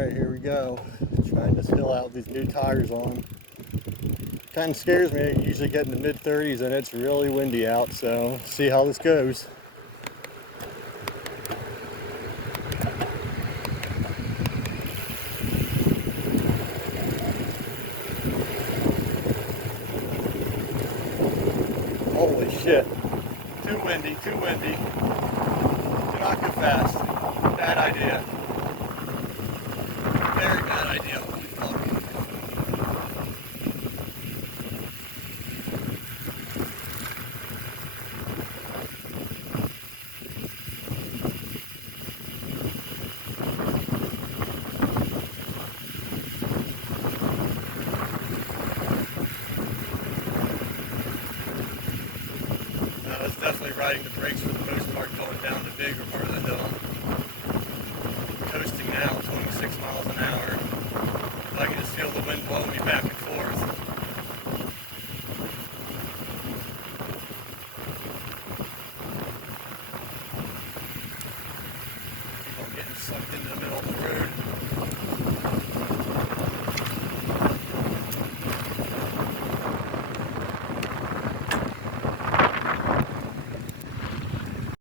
Alright, here we go. Trying to still out these new tires on. Kind of scares me. I usually get in the mid-30s and it's really windy out, so let's see how this goes. Holy shit. Too windy, too windy. Do not go fast. Bad idea. Very bad idea. Holy fuck. I was definitely riding the brakes for the most part, going down the bigger part